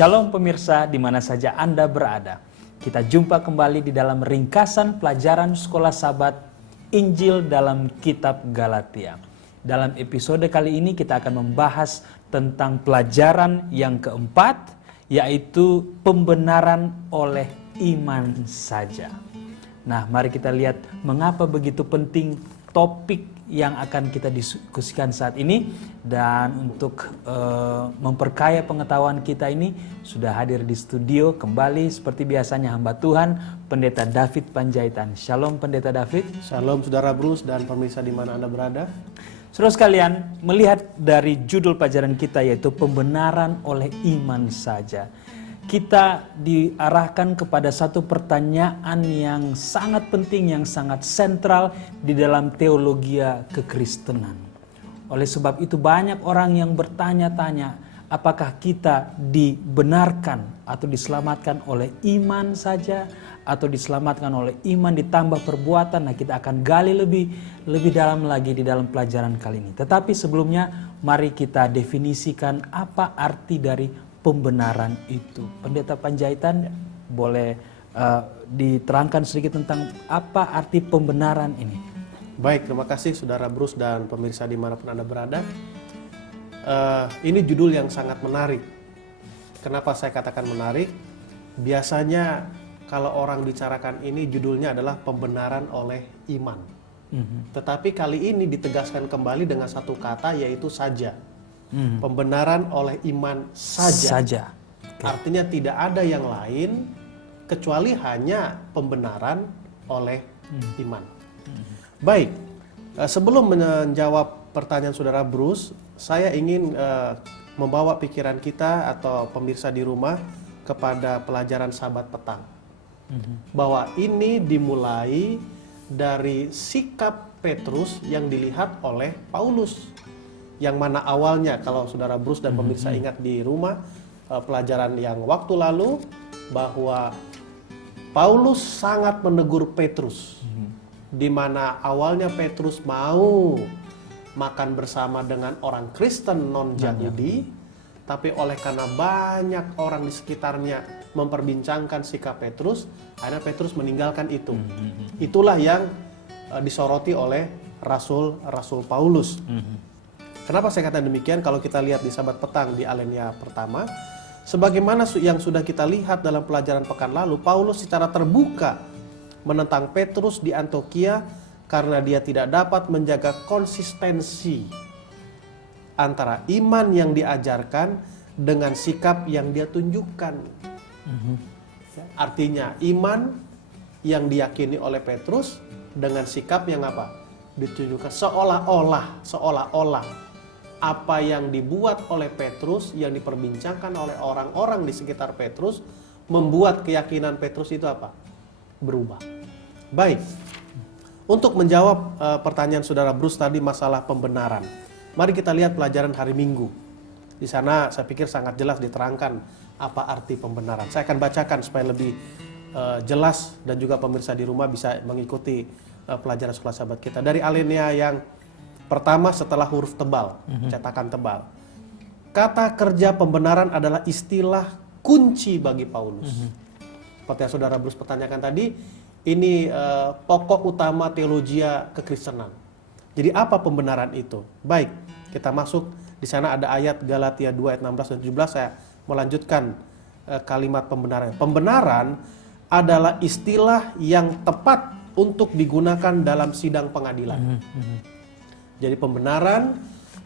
Shalom pemirsa di mana saja Anda berada. Kita jumpa kembali di dalam ringkasan pelajaran Sekolah Sabat Injil dalam Kitab Galatia. Dalam episode kali ini kita akan membahas tentang pelajaran yang keempat, yaitu pembenaran oleh iman saja. Nah, mari kita lihat mengapa begitu penting topik yang akan kita diskusikan saat ini. Dan untuk memperkaya pengetahuan kita ini, sudah hadir di studio kembali seperti biasanya hamba Tuhan, Pendeta David Panjaitan. Shalom Pendeta David. Shalom Saudara Bruce dan pemirsa di mana Anda berada. Saudara sekalian, melihat dari judul pelajaran kita yaitu pembenaran oleh iman saja, kita diarahkan kepada satu pertanyaan yang sangat penting, yang sangat sentral di dalam teologia kekristenan. Oleh sebab itu banyak orang yang bertanya-tanya, apakah kita dibenarkan atau diselamatkan oleh iman saja, atau diselamatkan oleh iman ditambah perbuatan. Nah, kita akan gali lebih dalam lagi di dalam pelajaran kali ini. Tetapi sebelumnya, mari kita definisikan apa arti dari pembenaran itu. Pendeta Panjaitan, boleh diterangkan sedikit tentang apa arti pembenaran ini? Baik, terima kasih Saudara Bruce dan pemirsa dimanapun Anda berada. Ini judul yang sangat menarik. Kenapa saya katakan menarik? Biasanya kalau orang bicarakan ini judulnya adalah pembenaran oleh iman. Tetapi kali ini ditegaskan kembali dengan satu kata, yaitu saja. Pembenaran oleh iman saja. Okay. Artinya tidak ada yang lain kecuali hanya pembenaran oleh iman. Baik, sebelum menjawab pertanyaan Saudara Bruce, saya ingin membawa pikiran kita atau pemirsa di rumah kepada pelajaran Sabat petang. Bahwa ini dimulai dari sikap Petrus yang dilihat oleh Paulus. Yang mana awalnya, kalau Saudara Bruce dan pemirsa ingat di rumah, pelajaran yang waktu lalu, bahwa Paulus sangat menegur Petrus. Di mana awalnya Petrus mau makan bersama dengan orang Kristen non-Yahudi, tapi oleh karena banyak orang di sekitarnya memperbincangkan sikap Petrus, akhirnya Petrus meninggalkan itu. Itulah yang disoroti oleh Rasul Paulus. Kenapa saya katakan demikian? Kalau kita lihat di Sabat petang di Alenia pertama, sebagaimana yang sudah kita lihat dalam pelajaran pekan lalu, Paulus secara terbuka menentang Petrus di Antiokhia karena dia tidak dapat menjaga konsistensi antara iman yang diajarkan dengan sikap yang dia tunjukkan. Artinya iman yang diyakini oleh Petrus dengan sikap yang apa? Ditunjukkan seolah-olah apa yang dibuat oleh Petrus, yang diperbincangkan oleh orang-orang di sekitar Petrus, membuat keyakinan Petrus itu apa? Berubah. Baik, untuk menjawab pertanyaan Saudara Bruce tadi masalah pembenaran, mari kita lihat pelajaran hari Minggu. Di sana saya pikir sangat jelas diterangkan apa arti pembenaran. Saya akan bacakan supaya lebih jelas dan juga pemirsa di rumah bisa mengikuti pelajaran Sekolah Sabat kita. Dari alinea yang pertama setelah huruf tebal, cetakan tebal. Kata kerja pembenaran adalah istilah kunci bagi Paulus. Seperti yang Saudara Bruce pertanyakan tadi, ini pokok utama teologia kekristenan. Jadi apa pembenaran itu? Baik, kita masuk di sana ada ayat Galatia 2 ayat 16 dan 17. Saya melanjutkan kalimat pembenaran. Pembenaran adalah istilah yang tepat untuk digunakan dalam sidang pengadilan. Jadi pembenaran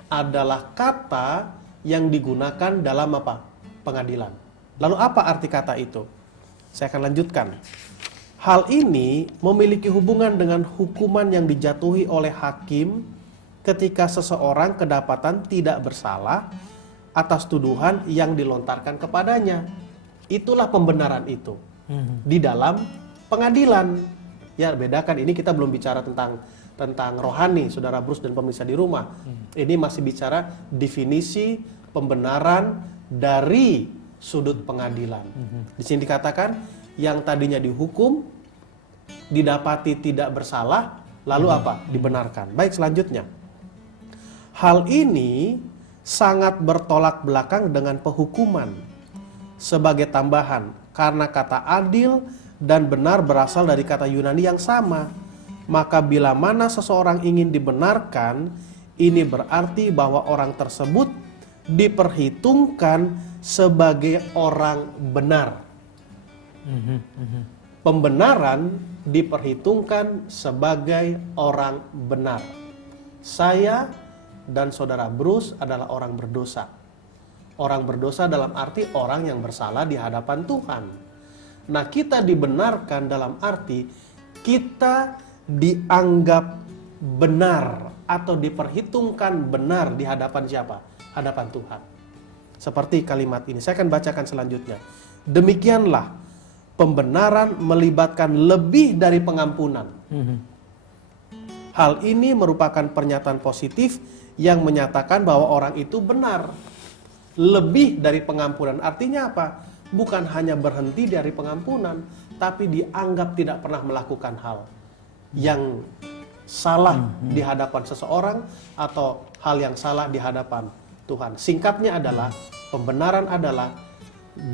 adalah kata yang digunakan dalam apa? Pengadilan. Lalu apa arti kata itu? Saya akan lanjutkan. Hal ini memiliki hubungan dengan hukuman yang dijatuhi oleh hakim ketika seseorang kedapatan tidak bersalah atas tuduhan yang dilontarkan kepadanya. Itulah pembenaran itu di dalam pengadilan. Ya, bedakan, ini kita belum bicara tentang rohani, Saudara Bruce dan pemirsa di rumah. Ini masih bicara definisi pembenaran dari sudut pengadilan. Di sini dikatakan yang tadinya dihukum didapati tidak bersalah, lalu apa? Dibenarkan. Baik, selanjutnya. Hal ini sangat bertolak belakang dengan penghukuman. sebagai tambahan karena kata adil dan benar berasal dari kata Yunani yang sama. Maka bila mana seseorang ingin dibenarkan, ini berarti bahwa orang tersebut diperhitungkan sebagai orang benar. Pembenaran diperhitungkan sebagai orang benar. Saya dan saudara Bruce adalah orang berdosa. Orang berdosa dalam arti orang yang bersalah di hadapan Tuhan. Nah, kita dibenarkan dalam arti kita dianggap benar atau diperhitungkan benar di hadapan siapa? Hadapan Tuhan. Seperti kalimat ini, saya akan bacakan selanjutnya. Demikianlah pembenaran melibatkan lebih dari pengampunan. Hal ini merupakan pernyataan positif yang menyatakan bahwa orang itu benar. Lebih dari pengampunan artinya apa? Bukan hanya berhenti dari pengampunan, tapi dianggap tidak pernah melakukan hal yang salah di hadapan seseorang atau hal yang salah di hadapan Tuhan. Singkatnya adalah, pembenaran adalah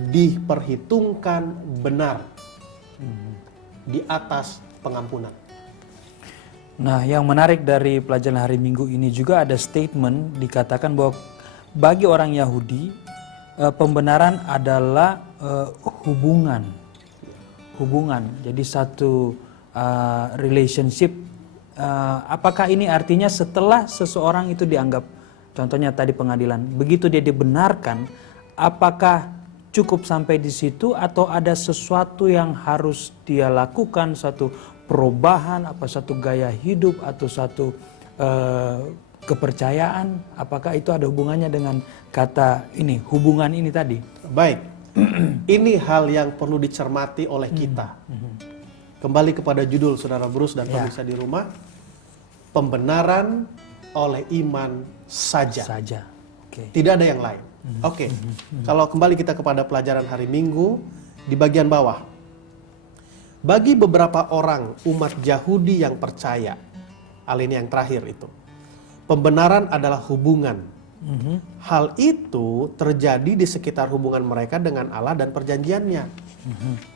diperhitungkan benar di atas pengampunan. Nah, yang menarik dari pelajaran hari Minggu ini juga ada statement dikatakan bahwa bagi orang Yahudi pembenaran adalah hubungan. Jadi satu relationship. Apakah ini artinya setelah seseorang itu dianggap, contohnya tadi pengadilan, begitu dia dibenarkan, apakah cukup sampai di situ atau ada sesuatu yang harus dia lakukan, satu perubahan, apa satu gaya hidup atau satu kepercayaan? Apakah itu ada hubungannya dengan kata ini, hubungan ini tadi? Baik, ini hal yang perlu dicermati oleh kita. Kembali kepada judul saudara Bruce dan pemirsa di rumah, pembenaran oleh iman saja. Tidak ada yang lain. Kalau kembali kita kepada pelajaran hari Minggu di bagian bawah. Bagi beberapa orang umat Yahudi yang percaya, hal ini yang terakhir itu, pembenaran adalah hubungan. Hal itu terjadi di sekitar hubungan mereka dengan Allah dan perjanjiannya.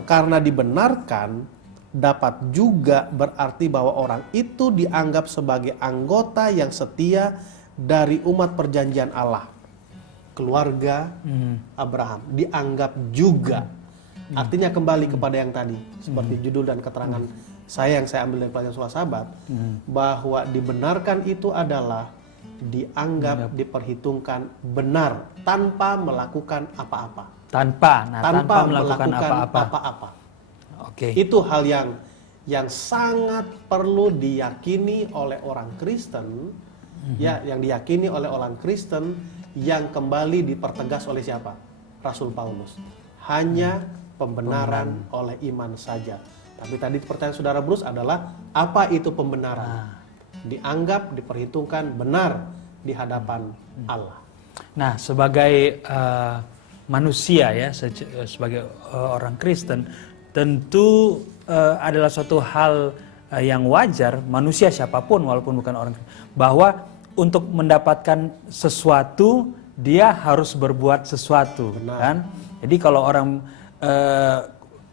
Karena dibenarkan dapat juga berarti bahwa orang itu dianggap sebagai anggota yang setia dari umat perjanjian Allah. Keluarga Abraham dianggap juga. Artinya kembali kepada yang tadi, seperti judul dan keterangan saya yang saya ambil dari pelajaran Suara Sabat, bahwa dibenarkan itu adalah dianggap, diperhitungkan benar tanpa melakukan apa-apa. Tanpa melakukan apa-apa. Itu hal yang sangat perlu diyakini oleh orang Kristen, yang diyakini oleh orang Kristen, yang kembali dipertegas oleh siapa? Rasul Paulus. Hanya pembenaran oleh iman saja. Tapi tadi pertanyaan saudara Bruce adalah, apa itu pembenaran? Dianggap, diperhitungkan benar di hadapan Allah. Nah, sebagai manusia ya, sebagai orang Kristen, tentu adalah suatu hal yang wajar, manusia siapapun walaupun bukan orang, bahwa untuk mendapatkan sesuatu dia harus berbuat sesuatu. Benar. Kan? Jadi kalau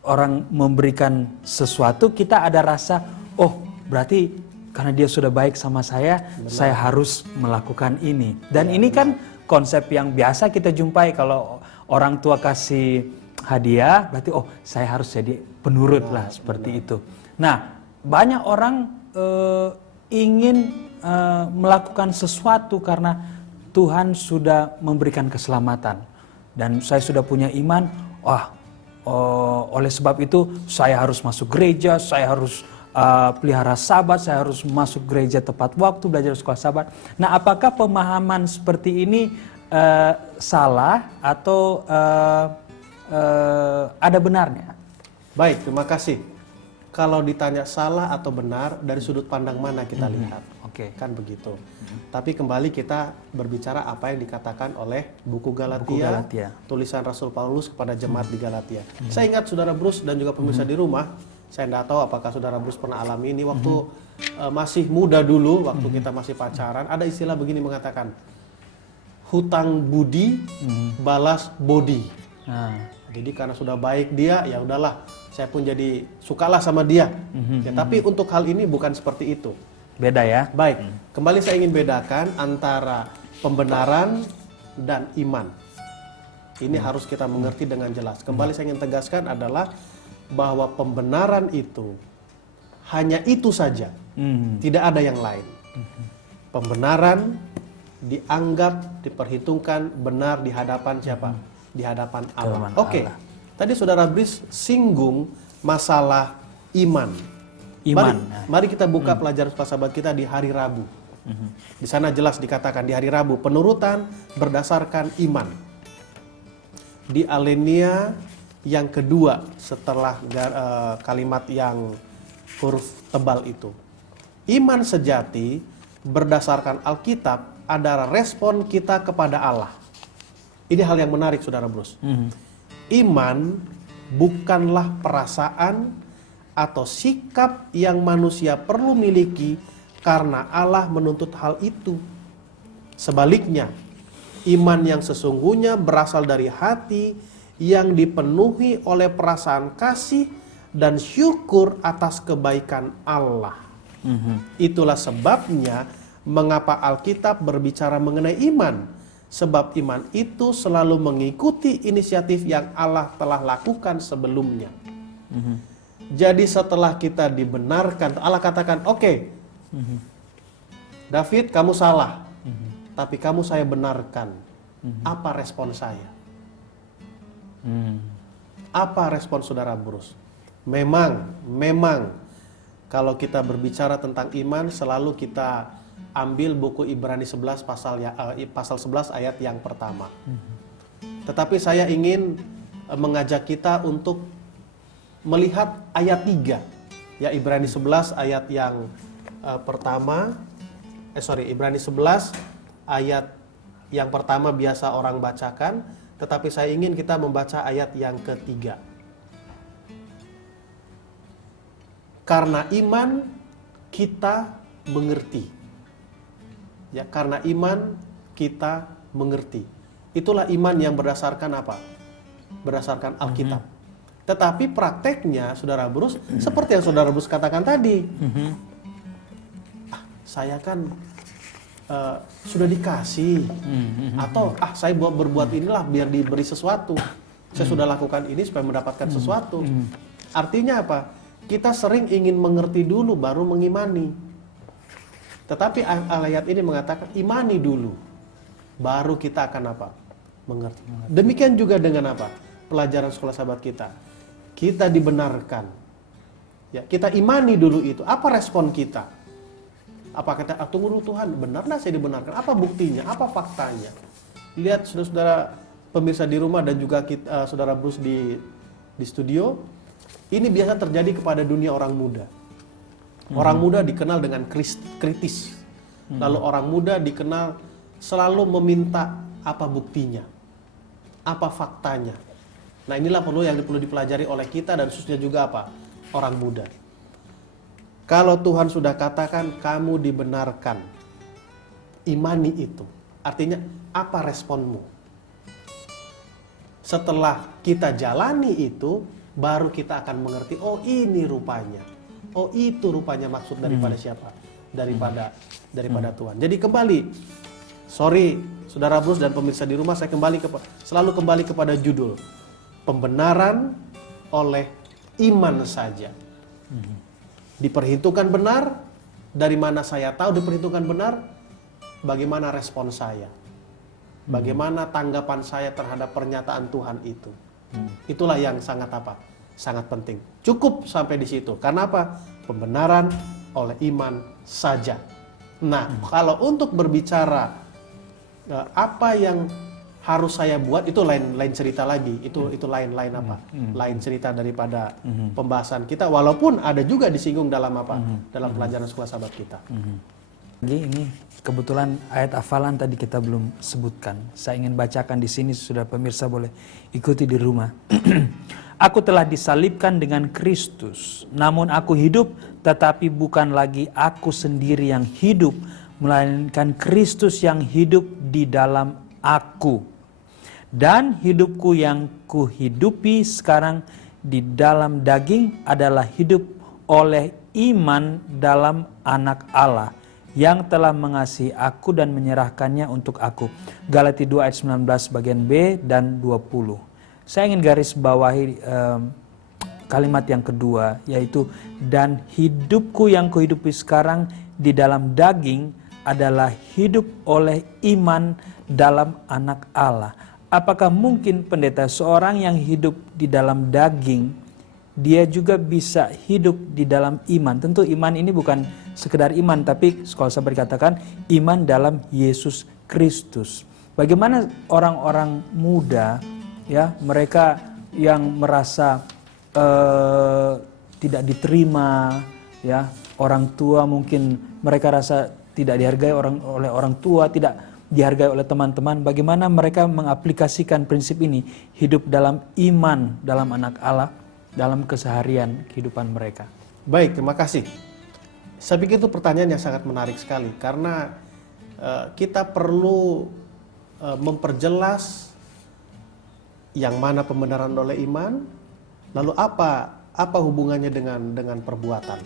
orang memberikan sesuatu, kita ada rasa, oh berarti karena dia sudah baik sama saya, saya harus melakukan ini. Dan ini kan konsep yang biasa kita jumpai, kalau orang tua kasih hadiah, berarti oh saya harus jadi penurut lah, seperti itu. Nah, banyak orang ingin melakukan sesuatu karena Tuhan sudah memberikan keselamatan dan saya sudah punya iman. Oleh sebab itu saya harus masuk gereja, saya harus pelihara sabat, saya harus masuk gereja tepat waktu, belajar sekolah sabat. Nah, apakah pemahaman seperti ini salah atau ada benarnya? Baik, terima kasih. Kalau ditanya salah atau benar, dari sudut pandang mana kita lihat, kan begitu. Tapi kembali kita berbicara apa yang dikatakan oleh buku Galatia, tulisan Rasul Paulus kepada jemaat di Galatia. Saya ingat saudara Bruce dan juga pemirsa di rumah, saya tidak tahu apakah saudara Bruce pernah alami ini waktu masih muda dulu, waktu kita masih pacaran, ada istilah begini mengatakan, hutang budi, balas bodi. Jadi karena sudah baik dia, ya udahlah, saya pun jadi sukalah sama dia. Ya, tapi untuk hal ini bukan seperti itu. Beda ya. Baik, kembali saya ingin bedakan antara pembenaran dan iman. Ini harus kita mengerti dengan jelas. Kembali saya ingin tegaskan adalah bahwa pembenaran itu hanya itu saja, tidak ada yang lain. Pembenaran dianggap, diperhitungkan benar di hadapan siapa? Di hadapan Allah. Oke, tadi Saudara Bris singgung masalah iman. Mari kita buka pelajaran sahabat kita di hari Rabu. Di sana jelas dikatakan di hari Rabu penurutan berdasarkan iman. Di alinea yang kedua setelah kalimat yang huruf tebal itu. Iman sejati berdasarkan Alkitab adalah respon kita kepada Allah. Ini hal yang menarik Saudara Bruce. Iman bukanlah perasaan atau sikap yang manusia perlu miliki karena Allah menuntut hal itu. Sebaliknya, iman yang sesungguhnya berasal dari hati yang dipenuhi oleh perasaan kasih dan syukur atas kebaikan Allah. Itulah sebabnya mengapa Alkitab berbicara mengenai iman. Sebab iman itu selalu mengikuti inisiatif yang Allah telah lakukan sebelumnya. Jadi setelah kita dibenarkan, Allah katakan, oke, David kamu salah, tapi kamu saya benarkan. Apa respon saya? Apa respon Saudara Bruce? Memang kalau kita berbicara tentang iman selalu kita ambil buku Ibrani 11 pasal 11 ayat yang pertama. Tetapi saya ingin mengajak kita untuk melihat ayat 3. Ya, Ibrani 11 ayat yang pertama. Ibrani 11 ayat yang pertama biasa orang bacakan, tetapi saya ingin kita membaca ayat yang ketiga. Karena iman kita mengerti. Ya, karena iman kita mengerti. Itulah iman yang berdasarkan apa? Berdasarkan Alkitab. Tetapi prakteknya, Saudara Bruce, seperti yang Saudara Bruce katakan tadi. Saya kan sudah dikasih. Atau, saya berbuat inilah biar diberi sesuatu. Saya sudah lakukan ini supaya mendapatkan sesuatu. Artinya apa? Kita sering ingin mengerti dulu baru mengimani. Tetapi ayat ini mengatakan imani dulu, baru kita akan apa? Mengerti. Demikian juga dengan apa? Pelajaran sekolah sahabat kita. Kita dibenarkan. Ya, kita imani dulu itu. Apa respon kita? Apa kita tunggu dulu Tuhan, benarlah saya dibenarkan? Apa buktinya? Apa faktanya? Lihat saudara-saudara pemirsa di rumah dan juga kita, saudara Bruce di studio. Ini biasa terjadi kepada dunia orang muda. Orang muda dikenal dengan kritis. Lalu orang muda dikenal selalu meminta apa buktinya, apa faktanya. Nah, inilah yang perlu dipelajari oleh kita dan khususnya juga apa? Orang muda. Kalau Tuhan sudah katakan kamu dibenarkan, imani itu. Artinya apa responmu? Setelah kita jalani itu, baru kita akan mengerti, oh ini rupanya. Oh itu rupanya maksud daripada siapa? Daripada Tuhan. Jadi kembali, sorry Saudara Bruce dan pemirsa di rumah, saya selalu kembali kepada judul. Pembenaran oleh iman saja. Diperhitungkan benar, dari mana saya tahu diperhitungkan benar, bagaimana respon saya. Bagaimana tanggapan saya terhadap pernyataan Tuhan itu. Itulah yang sangat penting. Cukup sampai di situ. Karena apa? Pembenaran oleh iman saja. Nah, kalau untuk berbicara apa yang harus saya buat, itu lain cerita lagi. Itu lain apa? Lain cerita daripada pembahasan kita. Walaupun ada juga disinggung dalam apa? Dalam pelajaran sekolah sahabat kita. Ini kebetulan ayat hafalan tadi kita belum sebutkan. Saya ingin bacakan di sini, sudah pemirsa boleh ikuti di rumah. Aku telah disalibkan dengan Kristus, namun aku hidup, tetapi bukan lagi aku sendiri yang hidup, melainkan Kristus yang hidup di dalam aku. Dan hidupku yang kuhidupi sekarang di dalam daging adalah hidup oleh iman dalam Anak Allah yang telah mengasihi aku dan menyerahkannya untuk aku. Galatia 2 ayat 19 bagian B dan 20. Saya ingin garis bawahi kalimat yang kedua, yaitu dan hidupku yang kuhidupi sekarang di dalam daging adalah hidup oleh iman dalam Anak Allah. Apakah mungkin pendeta seorang yang hidup di dalam daging, dia juga bisa hidup di dalam iman? Tentu iman ini bukan sekedar iman, tapi kalau saya berkatakan iman dalam Yesus Kristus. Bagaimana orang-orang muda, ya, mereka yang merasa tidak diterima, ya, orang tua mungkin mereka rasa tidak dihargai oleh orang tua, tidak dihargai oleh teman-teman. Bagaimana mereka mengaplikasikan prinsip ini, hidup dalam iman dalam Anak Allah dalam keseharian kehidupan mereka? Baik, terima kasih. Saya pikir itu pertanyaan yang sangat menarik sekali karena kita perlu memperjelas yang mana pembenaran oleh iman, lalu apa hubungannya dengan perbuatan.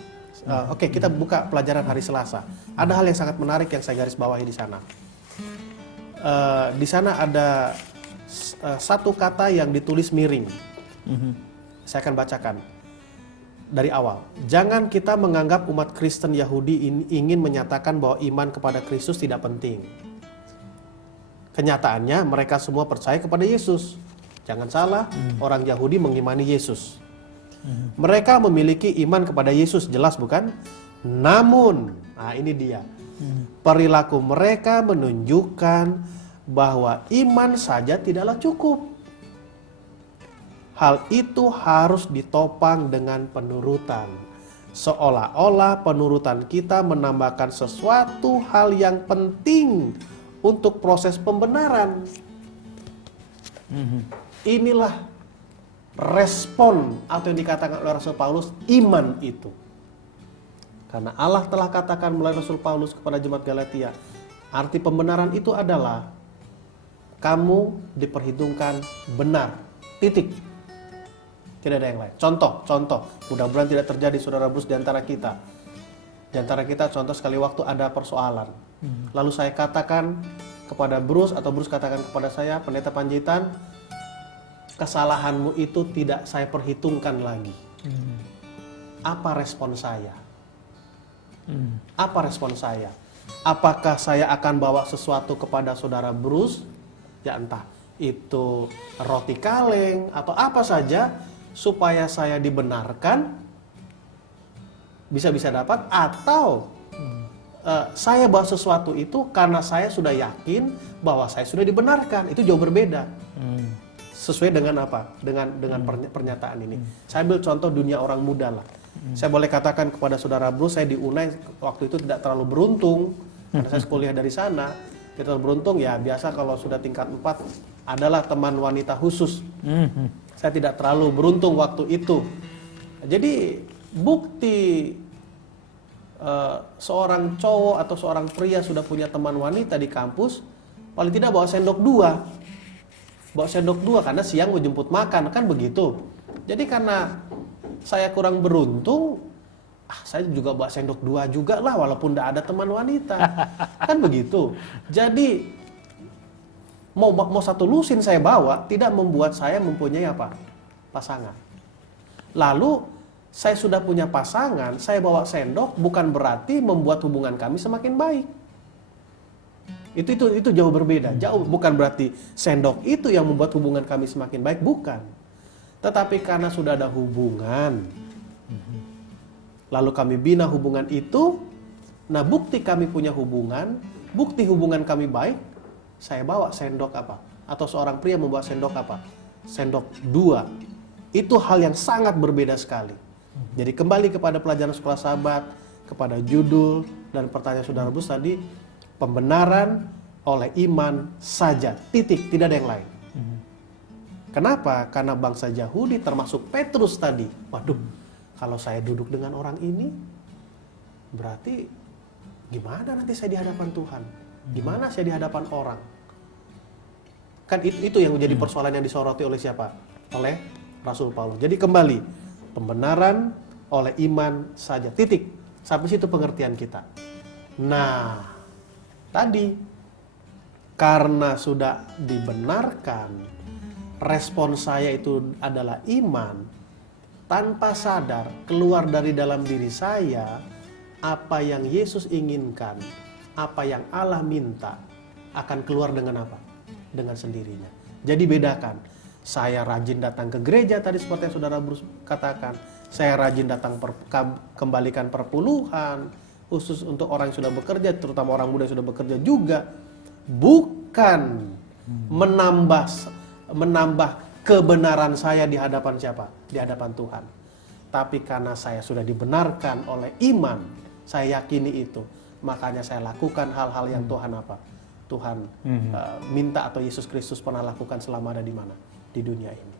Oke, kita buka pelajaran hari Selasa. Ada hal yang sangat menarik yang saya garis bawahi di sana. Di sana ada satu kata yang ditulis miring. Saya akan bacakan dari awal. Jangan kita menganggap umat Kristen Yahudi ingin menyatakan bahwa iman kepada Kristus tidak penting. Kenyataannya mereka semua percaya kepada Yesus. Jangan salah, orang Yahudi mengimani Yesus. Mereka memiliki iman kepada Yesus, jelas bukan? Namun, nah ini dia. Perilaku mereka menunjukkan bahwa iman saja tidaklah cukup. Hal itu harus ditopang dengan penurutan. Seolah-olah penurutan kita menambahkan sesuatu hal yang penting untuk proses pembenaran. Inilah respon atau yang dikatakan oleh Rasul Paulus, iman itu. Karena Allah telah katakan melalui Rasul Paulus kepada jemaat Galatia, arti pembenaran itu adalah kamu diperhitungkan benar. Titik. Tidak ada yang lain. Contoh. Mudah-mudahan tidak terjadi saudara Bruce di antara kita. Di antara kita contoh sekali waktu ada persoalan. Lalu saya katakan kepada Bruce atau Bruce katakan kepada saya, Pendeta Panjitan, kesalahanmu itu tidak saya perhitungkan lagi. Apa respon saya? Apa respon saya? Apakah saya akan bawa sesuatu kepada saudara Bruce? Ya entah itu roti kaleng atau apa saja supaya saya dibenarkan, bisa dapat, atau saya bawa sesuatu itu karena saya sudah yakin bahwa saya sudah dibenarkan. Itu jauh berbeda. Sesuai dengan apa? Dengan pernyataan ini. Saya ambil contoh dunia orang muda lah. Saya boleh katakan kepada saudara Bruce, saya di UNAI waktu itu tidak terlalu beruntung karena saya kuliah dari sana. Tidak terlalu beruntung, ya biasa kalau sudah tingkat 4 adalah teman wanita khusus. Saya tidak terlalu beruntung waktu itu. Jadi bukti seorang cowok atau seorang pria sudah punya teman wanita di kampus, paling tidak bawa sendok 2. Bawa sendok 2 karena siang mau jemput makan, kan begitu. Jadi karena saya kurang beruntung, saya juga bawa sendok 2 juga lah walaupun tidak ada teman wanita. Kan begitu. Jadi mau satu lusin saya bawa tidak membuat saya mempunyai apa? Pasangan. Lalu saya sudah punya pasangan, saya bawa sendok bukan berarti membuat hubungan kami semakin baik. Itu jauh berbeda. Jauh bukan berarti sendok itu yang membuat hubungan kami semakin baik, bukan. Tetapi karena sudah ada hubungan, lalu kami bina hubungan itu. Nah, bukti kami punya hubungan, bukti hubungan kami baik, saya bawa sendok apa? Atau seorang pria membawa sendok apa? Sendok 2. Itu hal yang sangat berbeda sekali. Jadi kembali kepada pelajaran sekolah sahabat, kepada judul dan pertanyaan saudara Bruce tadi, pembenaran oleh iman saja, titik, tidak ada yang lain. Kenapa? Karena bangsa Yahudi termasuk Petrus tadi. Waduh, kalau saya duduk dengan orang ini, berarti gimana nanti saya di hadapan Tuhan? Gimana saya di hadapan orang? Kan itu yang menjadi persoalan yang disoroti oleh siapa? Oleh Rasul Paulus. Jadi kembali, pembenaran oleh iman saja. Titik. Sampai situ pengertian kita. Nah, tadi karena sudah dibenarkan, respon saya itu adalah iman, tanpa sadar keluar dari dalam diri saya apa yang Yesus inginkan, apa yang Allah minta akan keluar dengan apa? Dengan sendirinya. Jadi bedakan, saya rajin datang ke gereja tadi seperti yang saudara Bruce katakan, saya rajin datang kembalikan perpuluhan khusus untuk orang yang sudah bekerja, terutama orang muda yang sudah bekerja juga, bukan menambah kebenaran saya di hadapan siapa? Di hadapan Tuhan. Tapi karena saya sudah dibenarkan oleh iman, saya yakini itu, makanya saya lakukan hal-hal yang Tuhan apa? Tuhan minta atau Yesus Kristus pernah lakukan selama ada di mana? Di dunia ini.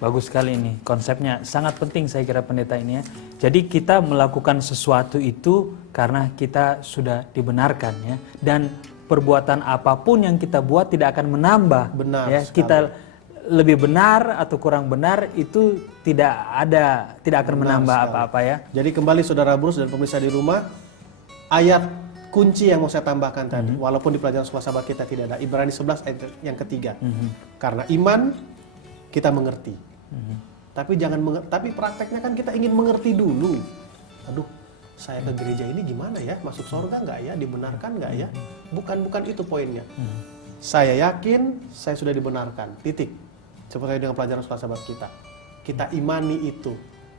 Bagus sekali ini konsepnya, sangat penting saya kira pendeta ini ya. Jadi kita melakukan sesuatu itu karena kita sudah dibenarkan ya, dan perbuatan apapun yang kita buat tidak akan menambah. Benar ya. sekali. Kita lebih benar atau kurang benar itu tidak akan menambah apa-apa ya. Jadi kembali saudara Bruce dan pemirsa di rumah, ayat kunci yang mau saya tambahkan tadi, walaupun di pelajaran sahabat kita tidak ada, Ibrani 11 ayat yang ketiga. Karena iman kita mengerti. Tapi prakteknya kan kita ingin mengerti dulu. Aduh, saya ke gereja ini gimana ya? Masuk surga nggak ya? Dibenarkan nggak ya? Bukan itu poinnya. Saya yakin saya sudah dibenarkan. Titik. Seperti dengan pelajaran sahabat kita. Kita imani itu.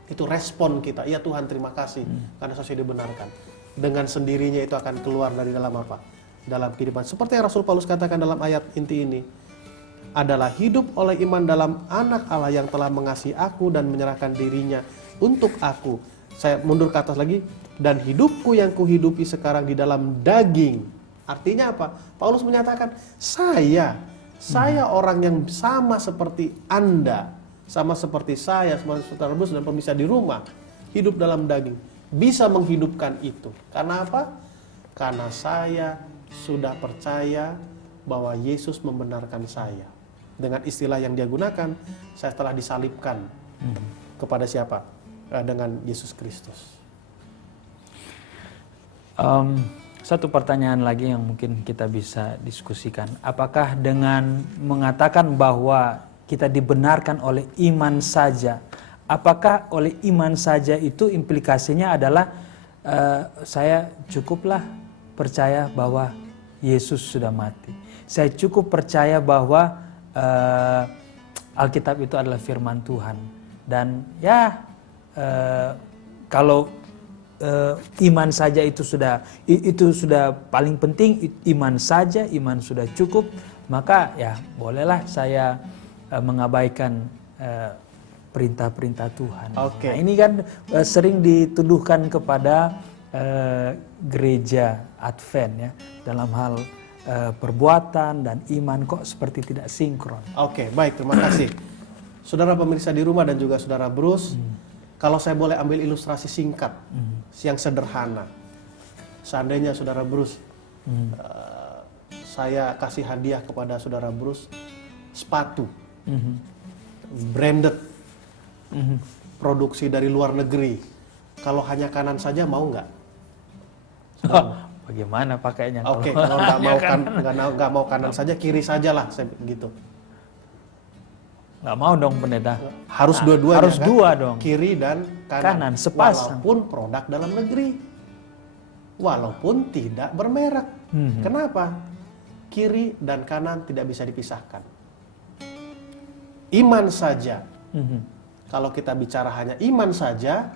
Itu respon kita. Ya Tuhan, terima kasih karena saya sudah dibenarkan. Dengan sendirinya itu akan keluar dari dalam apa? Dalam kehidupan. Seperti yang Rasul Paulus katakan dalam ayat inti ini. Adalah hidup oleh iman dalam anak Allah yang telah mengasihi aku dan menyerahkan dirinya untuk aku. Saya mundur ke atas lagi. Dan hidupku yang kuhidupi sekarang di dalam daging. Artinya apa? Paulus menyatakan, saya orang yang sama seperti Anda, sama seperti saya, seperti saudara Bruce dan pemirsa di rumah, hidup dalam daging, bisa menghidupkan itu. Karena apa? Karena saya sudah percaya bahwa Yesus membenarkan saya. Dengan istilah yang dia gunakan, saya telah disalibkan kepada siapa? Dengan Yesus Kristus. Satu pertanyaan lagi yang mungkin kita bisa diskusikan. Apakah dengan mengatakan bahwa kita dibenarkan oleh iman saja, apakah oleh iman saja itu implikasinya adalah saya cukuplah percaya bahwa Yesus sudah mati. Saya cukup percaya bahwa Alkitab itu adalah firman Tuhan. Dan ya kalau iman saja itu sudah paling penting, iman saja, iman sudah cukup, maka ya bolehlah saya mengabaikan perintah-perintah Tuhan. Okay. Nah, ini kan sering dituduhkan kepada gereja Advent ya, dalam hal perbuatan dan iman kok seperti tidak sinkron. Oke, baik, terima kasih. Saudara pemirsa di rumah dan juga saudara Bruce, kalau saya boleh ambil ilustrasi singkat yang sederhana. Seandainya saudara Bruce, saya kasih hadiah kepada saudara Bruce sepatu branded, produksi dari luar negeri. Kalau hanya kanan saja mau nggak? Bagaimana pakainya? Oke, kalau nggak mau kanan saja, kiri saja lah, saya gitu. Nggak mau dong pendeta. Harus dua-duanya. Harus kan? dua dong. Kiri dan kanan. Sepasang. Walaupun produk dalam negeri, walaupun tidak bermerek. Kenapa? Kiri dan kanan tidak bisa dipisahkan. Iman saja. Kalau kita bicara hanya iman saja,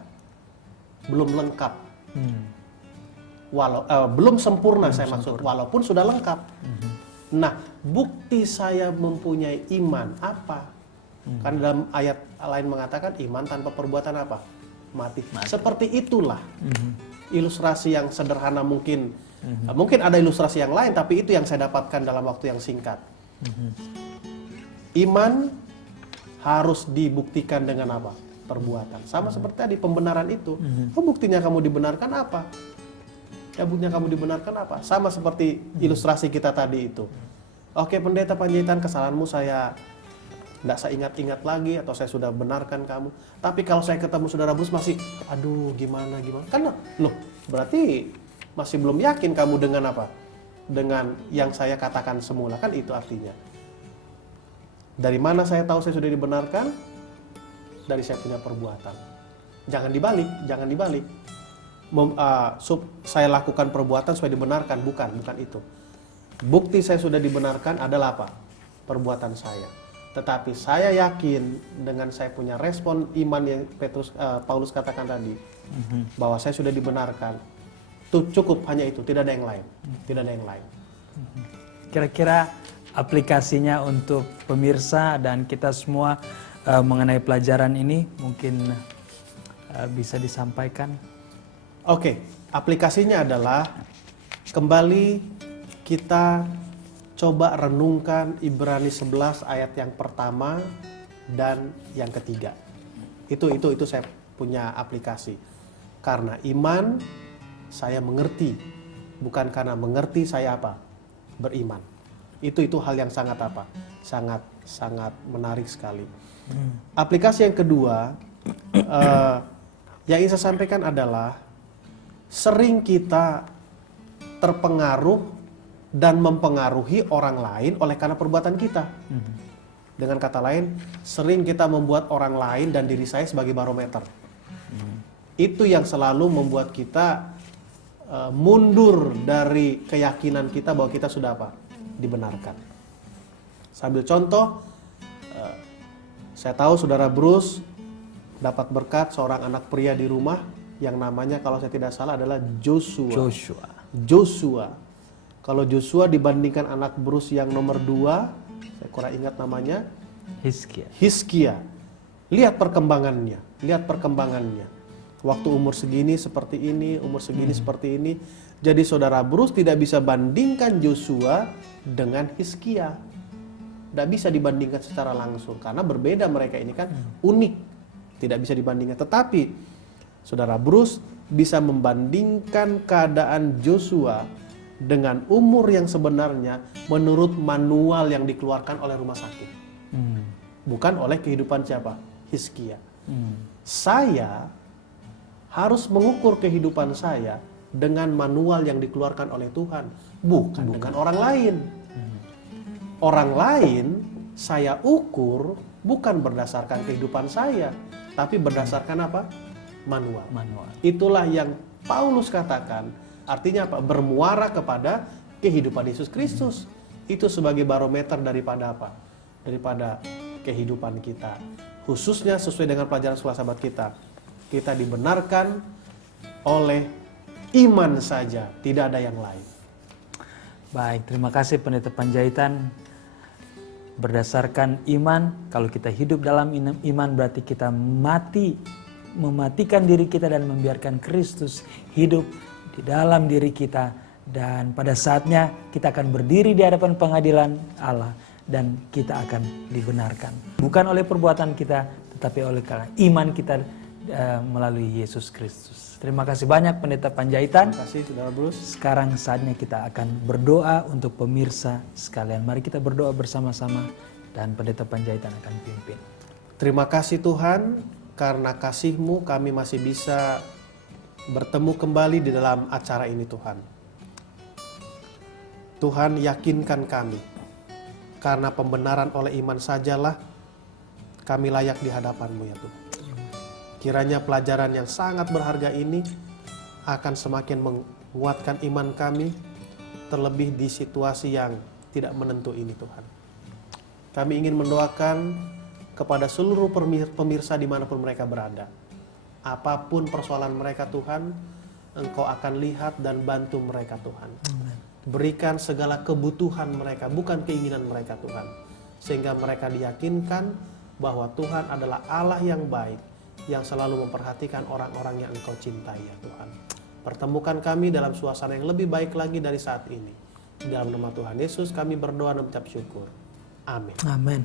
belum lengkap. Belum sempurna, saya maksud. Walaupun sudah lengkap. Nah, bukti saya mempunyai iman apa? Karena dalam ayat lain mengatakan iman tanpa perbuatan apa? Mati. Seperti itulah ilustrasi yang sederhana mungkin. Mungkin ada ilustrasi yang lain, tapi itu yang saya dapatkan dalam waktu yang singkat. Iman harus dibuktikan dengan apa? Perbuatan. Sama seperti tadi pembenaran itu. Oh, buktinya kamu dibenarkan apa? Ya, buktinya kamu dibenarkan apa? Sama seperti ilustrasi kita tadi itu. Oke pendeta Panjaitan, kesalahanmu saya tidak saya ingat-ingat lagi, atau saya sudah benarkan kamu. Tapi kalau saya ketemu saudara Bruce masih, aduh gimana. Kan loh, berarti masih belum yakin kamu dengan apa? Dengan yang saya katakan semula, kan itu artinya. Dari mana saya tahu saya sudah dibenarkan? Dari saya punya perbuatan. Jangan dibalik. Saya lakukan perbuatan supaya dibenarkan, bukan itu. Bukti saya sudah dibenarkan adalah apa? Perbuatan saya. Tetapi saya yakin dengan saya punya respon iman yang Paulus katakan tadi, bahwa saya sudah dibenarkan. Itu cukup, hanya itu, tidak ada yang lain. Kira-kira aplikasinya untuk pemirsa dan kita semua mengenai pelajaran ini mungkin bisa disampaikan? Oke, aplikasinya adalah kembali kita coba renungkan Ibrani 11 ayat yang pertama dan yang ketiga. Itu saya punya aplikasi. Karena iman saya mengerti, bukan karena mengerti saya apa? Beriman. Itu hal yang sangat apa? Sangat menarik sekali. Aplikasi yang kedua yang ingin saya sampaikan adalah sering kita terpengaruh dan mempengaruhi orang lain oleh karena perbuatan kita. Dengan kata lain, sering kita membuat orang lain dan diri saya sebagai barometer. Itu yang selalu membuat kita mundur dari keyakinan kita bahwa kita sudah apa? Dibenarkan. Sambil contoh, saya tahu saudara Bruce dapat berkat seorang anak pria di rumah yang namanya kalau saya tidak salah adalah Joshua. Kalau Joshua dibandingkan anak Bruce yang nomor 2, saya kurang ingat namanya, Hizkia. Lihat perkembangannya. Waktu umur segini seperti ini, umur segini seperti ini. Jadi saudara Bruce tidak bisa bandingkan Joshua dengan Hizkia. Tidak bisa dibandingkan secara langsung karena berbeda mereka ini kan, unik. Tidak bisa dibandingkan. Tetapi saudara Bruce bisa membandingkan keadaan Joshua dengan umur yang sebenarnya menurut manual yang dikeluarkan oleh rumah sakit. Bukan oleh kehidupan siapa? Hizkia. Saya harus mengukur kehidupan saya dengan manual yang dikeluarkan oleh Tuhan, bukan dengan orang lain. Orang lain saya ukur bukan berdasarkan kehidupan saya, tapi berdasarkan apa? Manual. Itulah yang Paulus katakan, artinya apa? Bermuara kepada kehidupan Yesus Kristus. Itu sebagai barometer daripada apa? Daripada kehidupan kita. Khususnya sesuai dengan pelajaran sekolah sahabat kita. Kita dibenarkan oleh iman saja, tidak ada yang lain. Baik, terima kasih Pendeta Panjaitan. Berdasarkan iman, kalau kita hidup dalam iman berarti kita mematikan diri kita dan membiarkan Kristus hidup di dalam diri kita, dan pada saatnya kita akan berdiri di hadapan pengadilan Allah dan kita akan dibenarkan bukan oleh perbuatan kita tetapi oleh karena iman kita melalui Yesus Kristus. Terima kasih banyak Pendeta Panjaitan. Terima kasih Saudara Bruce. Sekarang saatnya kita akan berdoa untuk pemirsa sekalian. Mari kita berdoa bersama-sama dan Pendeta Panjaitan akan pimpin. Terima kasih Tuhan, karena kasih-Mu kami masih bisa bertemu kembali di dalam acara ini Tuhan. Tuhan yakinkan kami, karena pembenaran oleh iman sajalah kami layak di hadapan-Mu ya Tuhan. Kiranya pelajaran yang sangat berharga ini akan semakin menguatkan iman kami, terlebih di situasi yang tidak menentu ini Tuhan. Kami ingin mendoakan kepada seluruh pemirsa dimanapun mereka berada. Apapun persoalan mereka Tuhan, Engkau akan lihat dan bantu mereka Tuhan. Berikan segala kebutuhan mereka, bukan keinginan mereka Tuhan. Sehingga mereka diyakinkan bahwa Tuhan adalah Allah yang baik, yang selalu memperhatikan orang-orang yang Engkau cintai ya Tuhan. Pertemukan kami dalam suasana yang lebih baik lagi dari saat ini. Dalam nama Tuhan Yesus kami berdoa dan mengucap syukur. Amin. Amin.